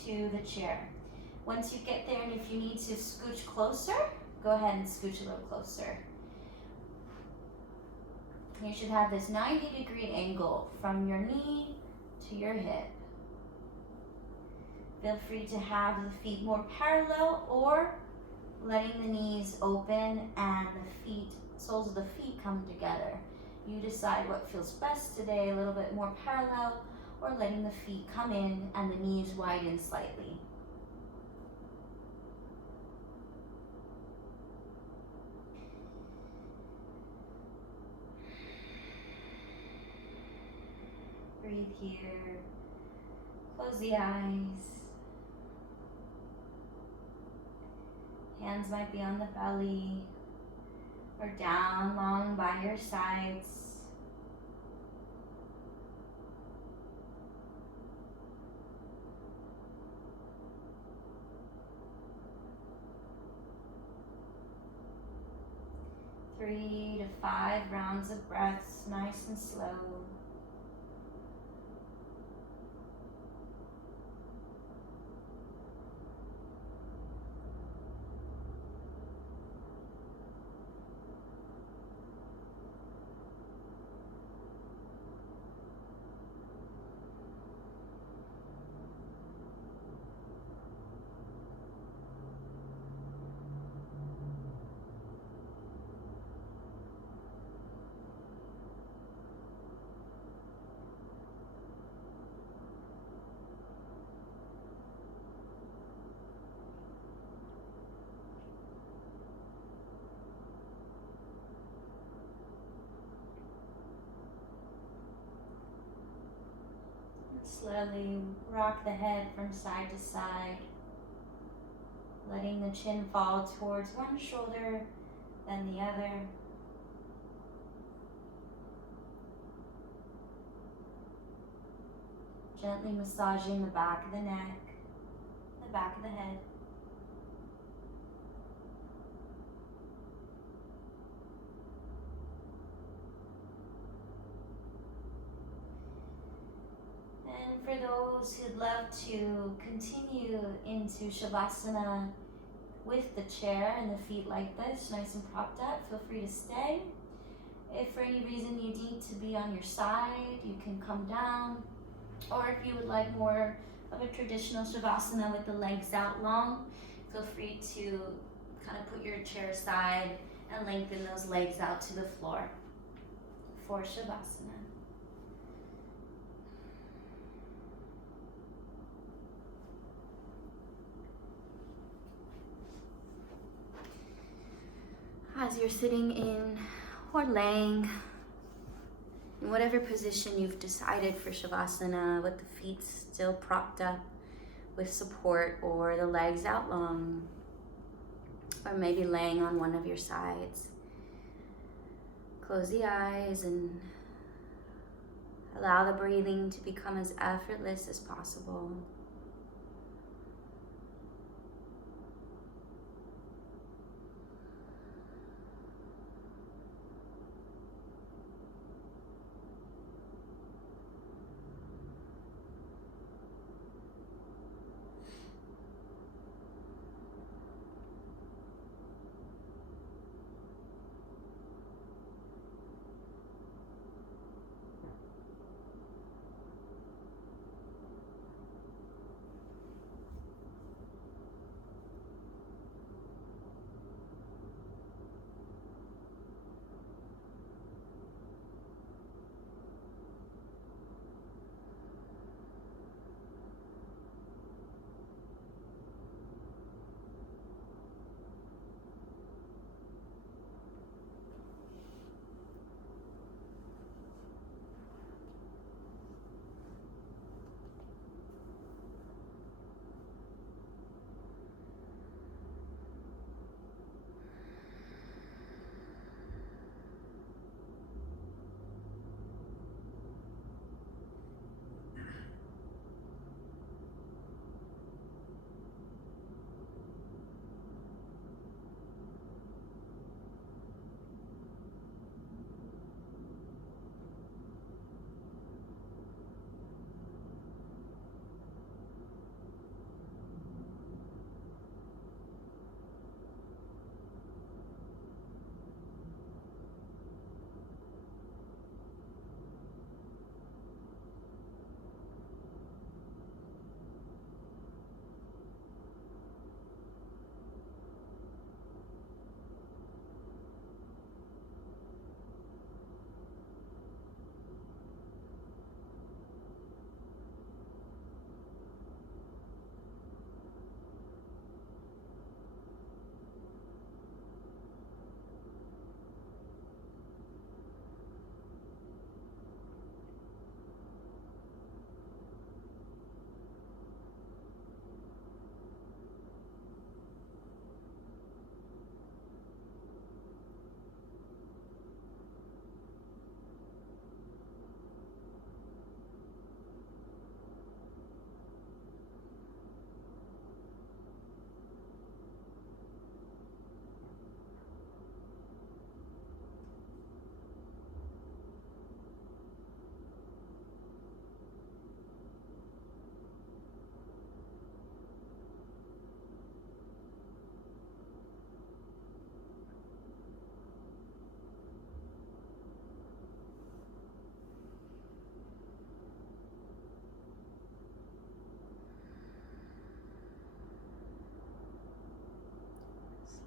to the chair. Once you get there, and if you need to scooch closer, go ahead and scooch a little closer. You should have this 90-degree angle from your knee to your hip. Feel free to have the feet more parallel or letting the knees open and the soles of the feet come together. You decide what feels best today, a little bit more parallel or letting the feet come in and the knees widen slightly. Breathe here. Close the eyes. Hands might be on the belly or down long by your sides. Three to 5 rounds of breaths, nice and slow. Slowly rock the head from side to side, letting the chin fall towards one shoulder, then the other. Gently massaging the back of the neck, the back of the head. And for those who'd love to continue into Shavasana with the chair and the feet like this, nice and propped up, feel free to stay. If for any reason you need to be on your side, you can come down. Or if you would like more of a traditional Shavasana with the legs out long, feel free to kind of put your chair aside and lengthen those legs out to the floor for Shavasana. As you're sitting in or laying, in whatever position you've decided for Shavasana, with the feet still propped up with support or the legs out long, or maybe laying on one of your sides, close the eyes and allow the breathing to become as effortless as possible.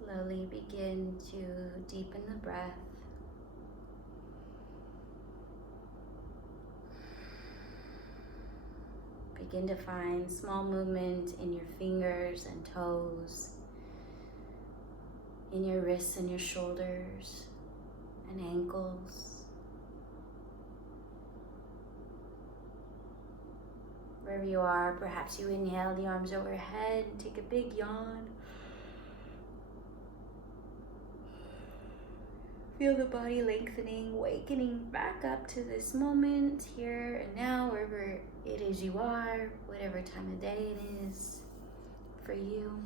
Slowly begin to deepen the breath. Begin to find small movement in your fingers and toes, in your wrists and your shoulders and ankles. Wherever you are, perhaps you inhale the arms overhead and take a big yawn. Feel the body lengthening, wakening back up to this moment, here and now, wherever it is you are, whatever time of day it is for you.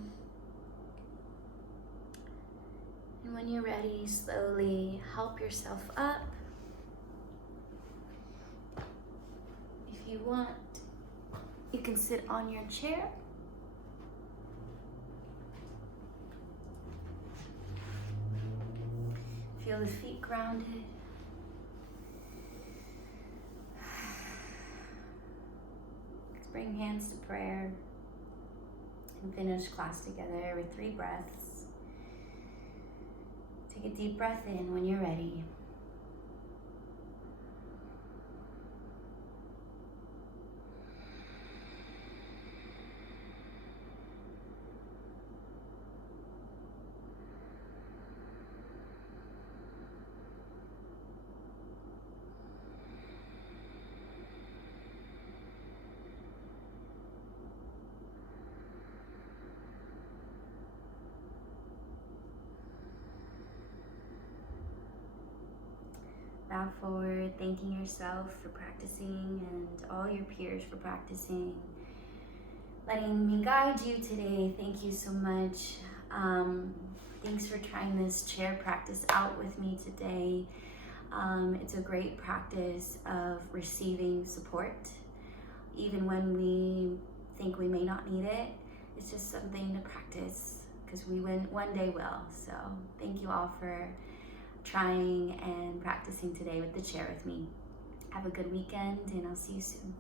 And when you're ready, slowly help yourself up. If you want, you can sit on your chair. Feel the feet grounded. Let's bring hands to prayer and finish class together with 3 breaths. Take a deep breath in when you're ready. Bow forward, thanking yourself for practicing and all your peers for practicing. Letting me guide you today. Thank you so much. Thanks for trying this chair practice out with me today. It's a great practice of receiving support, even when we think we may not need it. It's just something to practice because we one day will. So thank you all for trying and practicing today with the chair with me. Have a good weekend, and I'll see you soon.